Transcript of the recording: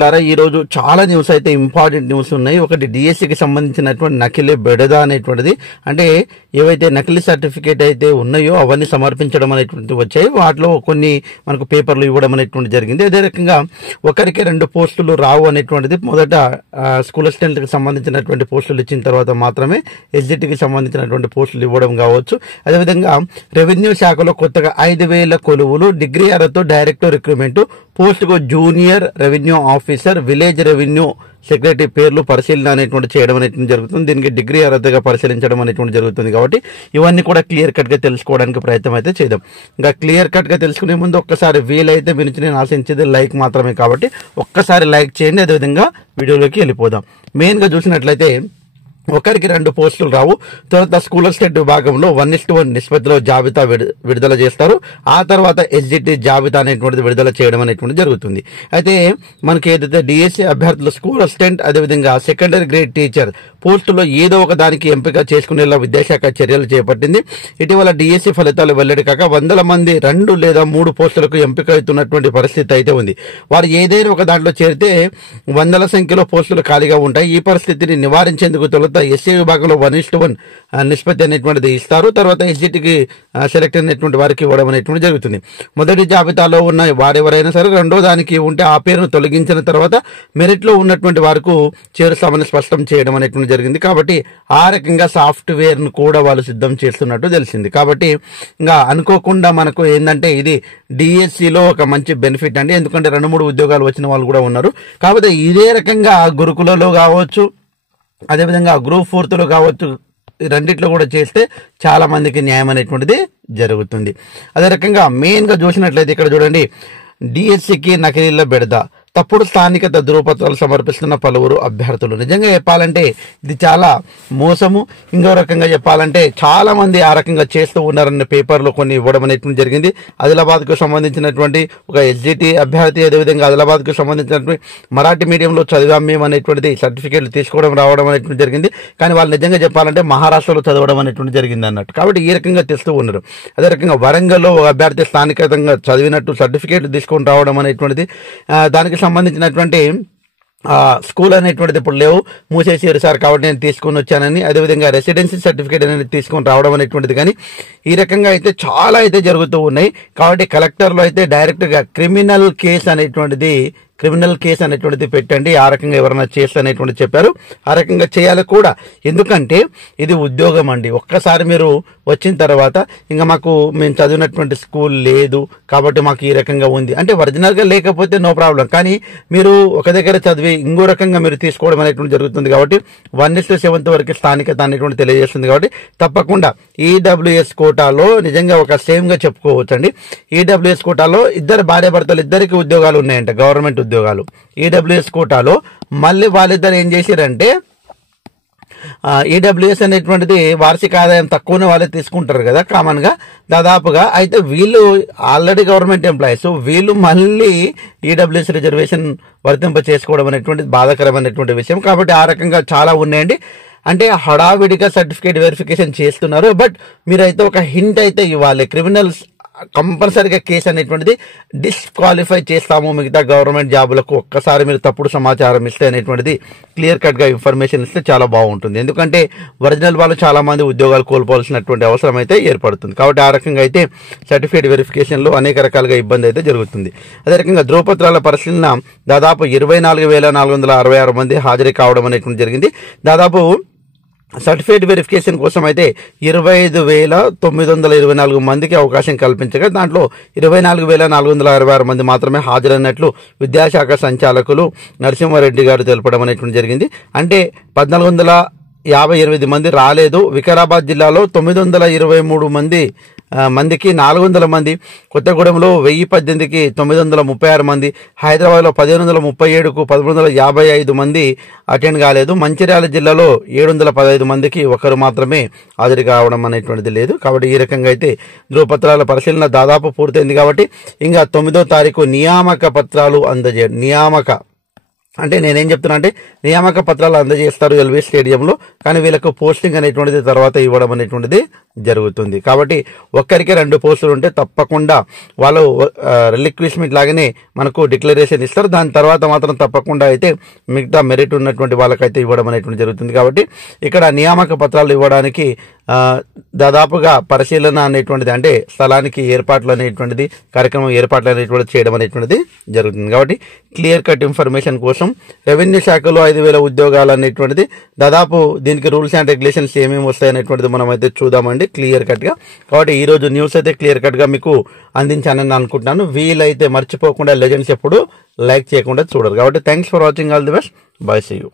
లారా ఈ రోజు చాలా న్యూస్ అయితే ఇంపార్టెంట్ న్యూస్ ఉన్నాయి. ఒకటి డిఎస్సికి సంబంధించినటువంటి నకిలీ బెడద అనేటువంటిది, అంటే ఏవైతే నకిలీ సర్టిఫికేట్ అయితే ఉన్నాయో అవన్నీ సమర్పించడం అనేటువంటి వచ్చాయి. వాటిలో కొన్ని మనకు పేపర్లు ఇవ్వడం అనేటువంటి జరిగింది. అదే రకంగా ఒకరికి 2 పోస్టులు రావు అనేటువంటిది మొదట స్కూల్ అసిస్టెంట్ కి సంబంధించినటువంటి పోస్టులు ఇచ్చిన తర్వాత మాత్రమే ఎస్జిటికి సంబంధించినటువంటి పోస్టులు ఇవ్వడం కావచ్చు. అదేవిధంగా రెవెన్యూ శాఖలో కొత్తగా 5,000 కొలువులు, డిగ్రీ అర్హతతో డైరెక్ట్ రిక్రూట్మెంట్, పోస్టుకు junior revenue officer, village revenue secretary పేర్లు పరిశీలన అనేటువంటి చేయడం అనేటువంటి జరుగుతుంది. దీనికి డిగ్రీ అర్హతగా పరిశీలించడం అనేటువంటి జరుగుతుంది. కాబట్టి ఇవన్నీ కూడా క్లియర్ కట్ గా తెలుసుకోవడానికి ప్రయత్నం అయితే చేద్దాం. ఇంకా క్లియర్ కట్ గా తెలుసుకునే ముందు ఒక్కసారి వీలైతే మీ నుంచి నేను ఆశించేది లైక్ మాత్రమే, కాబట్టి ఒక్కసారి లైక్ చేయండి. అదేవిధంగా వీడియోలోకి వెళ్ళిపోదాం. మెయిన్ గా చూసినట్లయితే ఒకరికి 2 పోస్టులు రావు. తర్వాత స్కూల్ అసిస్టెంట్ విభాగంలో 1:1 నిష్పత్తిలో జాబితా విడుదల చేస్తారు. ఆ తర్వాత ఎస్జిటి జాబితా అనేటువంటిది విడుదల చేయడం అనేటువంటి జరుగుతుంది. అయితే మనకి ఏదైతే డిఎస్సి అభ్యర్థులు స్కూల్ అసిస్టెంట్, అదేవిధంగా సెకండరీ గ్రేడ్ టీచర్ పోస్టులో ఏదో ఒక దానికి ఎంపిక చేసుకునేలా విద్యాశాఖ చర్యలు చేపట్టింది. ఇటీవల డిఎస్సి ఫలితాలు వెల్లడి కాక 100 మంది 2 లేదా 3 పోస్టులకు ఎంపిక అవుతున్నటువంటి పరిస్థితి అయితే ఉంది. వారు ఏదైనా ఒక దాంట్లో చేరితే 100ల సంఖ్యలో పోస్టులు ఖాళీగా ఉంటాయి. ఈ పరిస్థితిని నివారించేందుకు తొలుత ఎస్సీ విభాగంలో 1:1 నిష్పత్తి అనేటువంటిది ఇస్తారు. తర్వాత ఎస్జిటికి సెలెక్ట్ అయినటువంటి వారికి ఇవ్వడం అనేటువంటి జరుగుతుంది. మొదటి జాబితాలో ఉన్న వారెవరైనా సరే రెండో దానికి ఉంటే ఆ పేరును తొలగించిన తర్వాత మెరిట్ లో ఉన్నటువంటి వారికి చేరుస్తామని స్పష్టం చేయడం అనేటువంటి జరిగింది. కాబట్టి ఆ రకంగా సాఫ్ట్వేర్ ను కూడా వాళ్ళు సిద్ధం చేస్తున్నట్టు తెలిసింది. కాబట్టి ఇంకా అనుకోకుండా మనకు ఏంటంటే ఇది డిఎస్సిలో ఒక మంచి బెనిఫిట్ అండి. ఎందుకంటే 2-3 ఉద్యోగాలు వచ్చిన వాళ్ళు కూడా ఉన్నారు. కాకపోతే ఇదే రకంగా గురుకులలో కావచ్చు, అదేవిధంగా గ్రూప్ 4లో కావచ్చు, రెండిట్లో కూడా చేస్తే చాలా మందికి న్యాయం అనేటువంటిది జరుగుతుంది. అదే రకంగా మెయిన్ గా చూసినట్లయితే ఇక్కడ చూడండి, డిఎస్సికి నకిలీల బెడద, తప్పుడు స్థానికత ధృవపత్రాలు సమర్పిస్తున్న పలువురు అభ్యర్థులు. నిజంగా చెప్పాలంటే ఇది చాలా మోసము. ఇంకో రకంగా చెప్పాలంటే చాలా మంది ఆ రకంగా చేస్తూ ఉన్నారన్న పేపర్లో కొన్ని ఇవ్వడం అనేటువంటి జరిగింది. ఆదిలాబాద్ కు సంబంధించినటువంటి ఒక ఎస్జిటి అభ్యర్థి, అదేవిధంగా ఆదిలాబాద్ కు సంబంధించినటువంటి మరాఠీ మీడియంలో చదివాం మేము అనేటువంటిది సర్టిఫికేట్లు తీసుకోవడం రావడం అనేటువంటి జరిగింది. కానీ వాళ్ళు నిజంగా చెప్పాలంటే మహారాష్ట్రలో చదవడం అనేటువంటి జరిగింది అన్నట్టు. కాబట్టి ఈ రకంగా తెస్తూ ఉన్నారు. అదే రకంగా వరంగల్లో ఒక అభ్యర్థి స్థానికంగా చదివినట్టు సర్టిఫికేట్లు తీసుకొని రావడం అనేటువంటిది, దానికి సంబంధించినటువంటి స్కూల్ అనేటువంటిది ఇప్పుడు లేవు, మూసేసారు సార్, కాబట్టి నేను తీసుకొని వచ్చానని, అదేవిధంగా రెసిడెన్సీ సర్టిఫికేట్ అనేది తీసుకొని రావడం అనేటువంటిది, కానీ ఈ రకంగా అయితే చాలా అయితే జరుగుతూ ఉన్నాయి. కాబట్టి కలెక్టర్లో అయితే డైరెక్ట్ గా క్రిమినల్ కేసు అనేటువంటిది పెట్టండి, ఆ రకంగా ఎవరైనా చేస్తే అనేటువంటి చెప్పారు. ఆ రకంగా చేయాలి కూడా, ఎందుకంటే ఇది ఉద్యోగం అండి. ఒక్కసారి మీరు వచ్చిన తర్వాత ఇంకా మేము చదివినటువంటి స్కూల్ లేదు కాబట్టి మాకు ఈ రకంగా ఉంది అంటే ఒరిజినల్ గా లేకపోతే నో ప్రాబ్లం, కానీ మీరు ఒక దగ్గర చదివి ఇంకో రకంగా మీరు తీసుకోవడం అనేటువంటి జరుగుతుంది. కాబట్టి 1:7 వరకు స్థానికత అనేటువంటి తెలియజేస్తుంది. కాబట్టి తప్పకుండా ఈడబ్ల్యూఎస్ కోటాలో నిజంగా ఒక సేమ్ గా చెప్పుకోవచ్చు అండి. ఈడబ్ల్యూఎస్ కోటాలో భార్యాభర్తలు ఇద్దరికి ఉద్యోగాలు ఉన్నాయంట, గవర్నమెంట్ ఉద్యోగాలు. ఈడబ్ల్యూఎస్ కోటాలో మళ్ళీ వాళ్ళిద్దరు ఏం చేశారంటే, ఈడబ్ల్యూఎస్ అనేటువంటిది వార్షిక ఆదాయం తక్కువనే వాళ్ళే తీసుకుంటారు కదా కామన్ గా దాదాపుగా. అయితే వీళ్ళు ఆల్రెడీ గవర్నమెంట్ ఎంప్లాయీస్, వీళ్ళు మళ్ళీ ఈడబ్ల్యూఎస్ రిజర్వేషన్ వర్తింప చేసుకోవడం అనేటువంటిది బాధాకరమైనటువంటి విషయం. కాబట్టి ఆ రకంగా చాలా ఉన్నాయండి. అంటే హడావిడిగా సర్టిఫికేట్ వెరిఫికేషన్ చేస్తున్నారు. బట్ మీరైతే ఒక హింట్ అయితే ఇవ్వాలి, క్రిమినల్స్ కంపల్సరీగా కేసు అనేటువంటిది డిస్క్వాలిఫై చేస్తాము మిగతా గవర్నమెంట్ జాబులకు ఒక్కసారి మీరు తప్పుడు సమాచారం ఇస్తే అనేటువంటిది క్లియర్ కట్ గా ఇన్ఫర్మేషన్ ఇస్తే చాలా బాగుంటుంది. ఎందుకంటే ఒరిజినల్ వాళ్ళు చాలా మంది ఉద్యోగాలు కోల్పోవాల్సినటువంటి అవసరం అయితే ఏర్పడుతుంది. కాబట్టి ఆ రకంగా అయితే సర్టిఫికేట్ వెరిఫికేషన్ లో అనేక రకాలుగా ఇబ్బంది అయితే జరుగుతుంది. అదే రకంగా ధృవపత్రాల పరిశీలన దాదాపు 24,466 మంది హాజరు కావడం అనేటువంటి జరిగింది. దాదాపు సర్టిఫికేట్ వెరిఫికేషన్ కోసం అయితే 25,924 మందికి అవకాశం కల్పించగా దాంట్లో 24,466 మంది మాత్రమే హాజరైనట్లు విద్యాశాఖ సంచాలకులు నరసింహారెడ్డి గారు తెలపడం అనేటువంటి జరిగింది. అంటే 1,458 మంది రాలేదు. వికారాబాద్ జిల్లాలో 923 మందికి 400 మంది, కొత్తగూడెంలో 1018కి 936 మంది, హైదరాబాద్లో 1537కు 1155 మంది అటెండ్ కాలేదు. మంచిర్యాల జిల్లాలో 715 మందికి ఒకరు మాత్రమే హాజరు కావడం అనేటువంటిది లేదు. కాబట్టి ఈ రకంగా అయితే ధృవపత్రాల పరిశీలన దాదాపు పూర్తయింది. కాబట్టి ఇంకా 9వ తారీఖు నియామక పత్రాలు అందజేయడం, అంటే నేనేం చెప్తున్నా అంటే నియామక పత్రాలు అందజేస్తారు ఎల్వి స్టేడియంలో, కానీ వీళ్ళకు పోస్టింగ్ అనేటువంటిది తర్వాత ఇవ్వడం అనేటువంటిది జరుగుతుంది. కాబట్టి ఒక్కరికి 2 పోస్టులు ఉంటే తప్పకుండా వాళ్ళు రిలిక్విష్మెంట్ లాగానే మనకు డిక్లరేషన్ ఇస్తారు. దాని తర్వాత మాత్రం తప్పకుండా అయితే మిగతా మెరిట్ ఉన్నటువంటి వాళ్ళకైతే ఇవ్వడం అనేటువంటి జరుగుతుంది. కాబట్టి ఇక్కడ నియామక పత్రాలు ఇవ్వడానికి దాదాపుగా పరిశీలన అనేటువంటిది అంటే స్థలానికి ఏర్పాట్లు అనేటువంటిది కార్యక్రమం ఏర్పాట్లు అనేటువంటిది చేయడం అనేటువంటిది జరుగుతుంది. కాబట్టి క్లియర్ కట్ ఇన్ఫర్మేషన్ కోసం రెవెన్యూ శాఖలో 5,000 ఉద్యోగాలు అనేటువంటిది దాదాపు దీనికి రూల్స్ అండ్ రెగ్యులేషన్స్ ఏమేమి వస్తాయి అనేటువంటిది మనం అయితే చూద్దామండి క్లియర్ కట్ గా. కాబట్టి ఈ రోజు న్యూస్ అయితే క్లియర్ కట్ గా మీకు అందించానని అనుకుంటున్నాను. వీలైతే మర్చిపోకుండా లెజెండ్స్ ఎప్పుడు లైక్ చేయకుండా చూడరు. కాబట్టి thanks for watching. All the best. Bye. See you.